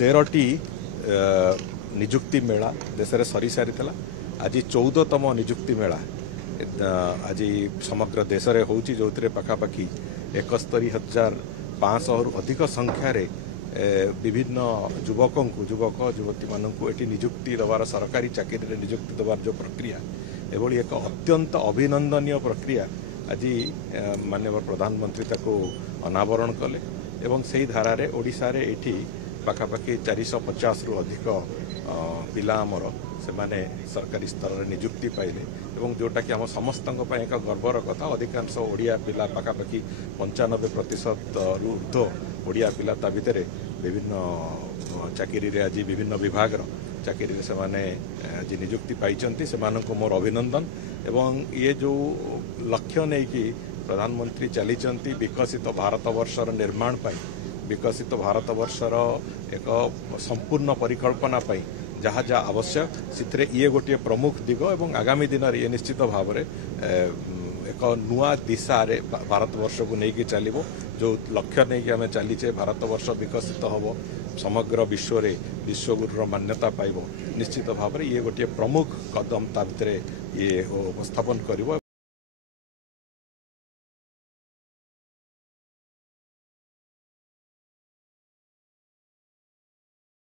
13टी निजुक्ति मेला देश में सरी सारी आज 14तम निजुक्ति मेला आज समग्र देश में होची जो पाखापाखि 71,500 अधिक संख्यार विभिन्न युवक युवती मानू ये निजुक्ति दबार सरकारी चाकरी निजुक्ति दबार जो प्रक्रिया एभली एक अत्यंत अभिनंदनीय प्रक्रिया आज माननीय प्रधानमंत्री ताको अनावरण कले एवं से ही धारा ओडिशा रे एठी पाखापाखि 450 रु अधिक पिला आमर से माने सरकारी स्तर में निजुक्ति पाइले एवं जोटा कि आम समस्त एक गर्वर कथा अधिकांश ओडिया पिला पाखापाखि 95% रु ऊर्ध्व ओडिया पिला ता भितर विभिन्न चाकरी रे आज विभिन्न विभाग चाकरी से माने आज निजुक्ति पाइचंती से मानक मोर अभिनंदन एवं ये जो लक्ष्य नहीं कि प्रधानमंत्री चलीचंती विकसित भारत वर्षर निर्माण पाई विकसित भारत वर्षर एक संपूर्ण परिकल्पना पाई जहाँ जहाँ आवश्यक सिथरे ये गोटे प्रमुख दिग एवं आगामी दिन ये निश्चित भाव में एक नुआ दिशा रे भारत वर्ष को लेकिन चलो जो लक्ष्य नहीं कि आम चलीचे भारत वर्ष विकसित हम समग्र विश्व रे विश्वगुरुर मान्यता पाइब निश्चित भाव में ये गोटे प्रमुख कदम ता भितर ये उपस्थापन करिवो।